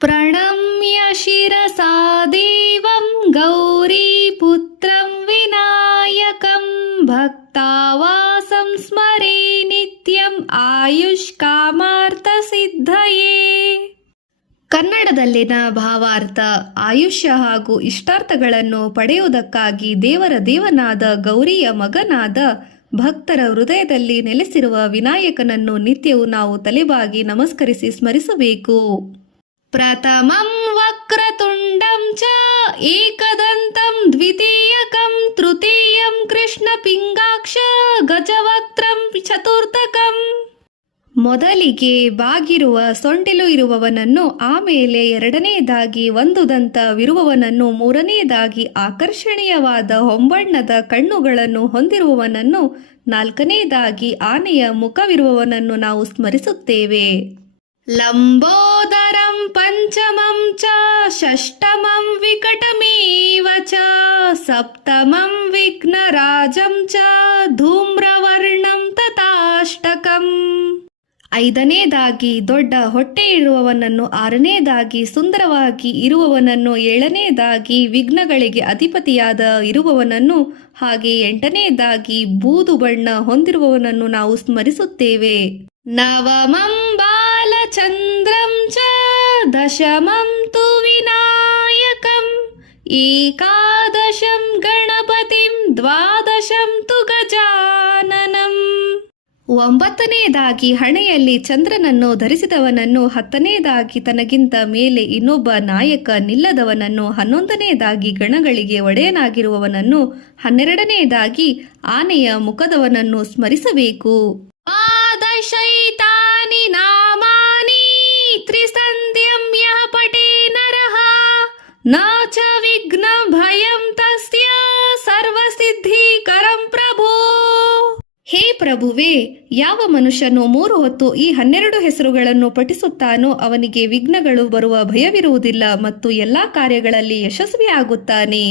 ಪ್ರಣಮ್ಯ ಶಿರಸಾ ದೇವಂ ಗೌರೀಪುತ್ರಂ ವಿನಾಯಕಂ ಭಕ್ತಾವಾಸಂ ಸ್ಮರೇ ನಿತ್ಯಂ ಆಯುಷ್ಕಾಮಾರ್ಥ ಸಿದ್ಧಯೇ. ಕನ್ನಡದಲ್ಲಿನ ಭಾವಾರ್ಥ: ಆಯುಷ್ಯ ಹಾಗೂ ಇಷ್ಟಾರ್ಥಗಳನ್ನು ಪಡೆಯುವುದಕ್ಕಾಗಿ ದೇವರ ದೇವನಾದ ಗೌರಿಯ ಮಗನಾದ ಭಕ್ತರ ಹೃದಯದಲ್ಲಿ ನೆಲೆಸಿರುವ ವಿನಾಯಕನನ್ನು ನಿತ್ಯವೂ ನಾವು ತಲೆಬಾಗಿ ನಮಸ್ಕರಿಸಿ ಸ್ಮರಿಸಬೇಕು. ಪ್ರಥಮಂ ವಕ್ರತುಂಡಂ ಚ ಏಕದಂತಂ ದ್ವಿತೀಯಕಂ ತೃತೀಯಂ ಕೃಷ್ಣ ಪಿಂಗಾಕ್ಷ ಗಜವಕ್ತ್ರಂ ಚತುರ್ಥಕಂ. ಮೊದಲಿಗೆ ಬಾಗಿರುವ ಸೊಂಡಿಲು ಇರುವವನನ್ನು, ಆಮೇಲೆ ಎರಡನೆಯದಾಗಿ ಒಂದು ದಂತವಿರುವವನನ್ನು, ಮೂರನೆಯದಾಗಿ ಆಕರ್ಷಣೀಯವಾದ ಹೊಂಬಣ್ಣದ ಕಣ್ಣುಗಳನ್ನು ಹೊಂದಿರುವವನನ್ನು, ನಾಲ್ಕನೆಯದಾಗಿ ಆನೆಯ ಮುಖವಿರುವವನನ್ನು ನಾವು ಸ್ಮರಿಸುತ್ತೇವೆ. ಲಂಬೋದರಂ ಪಂಚಮಂ ಚ ಷಷ್ಠಮಂ ವಿಕಟಮೇವ ಚ ಸಪ್ತಮಂ ವಿಘ್ನರಾಜಂ ಚ ಧೂಮ್ರವರ್ಣಂ ತಥಾಷ್ಟಕಂ. ಐದನೆಯದಾಗಿ ದೊಡ್ಡ ಹೊಟ್ಟೆ ಇರುವವನನ್ನು, ಆರನೆಯದಾಗಿ ಸುಂದರವಾಗಿ ಇರುವವನನ್ನು, ಏಳನೆಯದಾಗಿ ವಿಘ್ನಗಳಿಗೆ ಅಧಿಪತಿಯಾದ ಇರುವವನನ್ನು, ಹಾಗೆ ಎಂಟನೆಯದಾಗಿ ಬೂದು ಬಣ್ಣ ಹೊಂದಿರುವವನನ್ನು ನಾವು ಸ್ಮರಿಸುತ್ತೇವೆ. ನವಮಂ ಬಾಲಚಂದ್ರಂ ಚ ದಶಮಂ ತು ವಿನಾಯಕಂ ಏಕಾದಶಂ ಗಣಪತಿಂ ದ್ವಾದಶಂ ತು ಗಜಾನನಂ. ಒಂಬತ್ತನೆಯದಾಗಿ ಹಣೆಯಲ್ಲಿ ಚಂದ್ರನನ್ನು ಧರಿಸಿದವನನ್ನು, ಹತ್ತನೆಯದಾಗಿ ತನಗಿಂತ ಮೇಲೆ ಇನ್ನೊಬ್ಬ ನಾಯಕ ನಿಲ್ಲದವನನ್ನು, ಹನ್ನೊಂದನೆಯದಾಗಿ ಗಣಗಳಿಗೆ ಒಡೆಯನಾಗಿರುವವನನ್ನು, ಹನ್ನೆರಡನೆಯದಾಗಿ ಆನೆಯ ಮುಖದವನನ್ನು ಸ್ಮರಿಸಬೇಕು. ದ್ವಾದಶೈತಾನಿ ನಾಮಾನಿ ತ್ರಿಸಂಧ್ಯಂ ಯಃ ಪಠೇ ನರಃ ನ ಚ ವಿಘ್ನ ಭಯಂ ತಸ್ಯ ಸರ್ವಸಿದ್ಧಿಕರಂ ಪ್ರಭೋ. ಹೇ ಪ್ರಭುವೇ, ಯಾವ ಮನುಷ್ಯನು 3 ಹೊತ್ತು ಈ 12 ಹೆಸರುಗಳನ್ನು ಪಠಿಸುತ್ತಾನೋ ಅವನಿಗೆ ವಿಘ್ನಗಳು ಬರುವ ಭಯವಿರುವುದಿಲ್ಲ ಮತ್ತು ಎಲ್ಲಾ ಕಾರ್ಯಗಳಲ್ಲಿ ಯಶಸ್ವಿಯಾಗುತ್ತಾನೆ.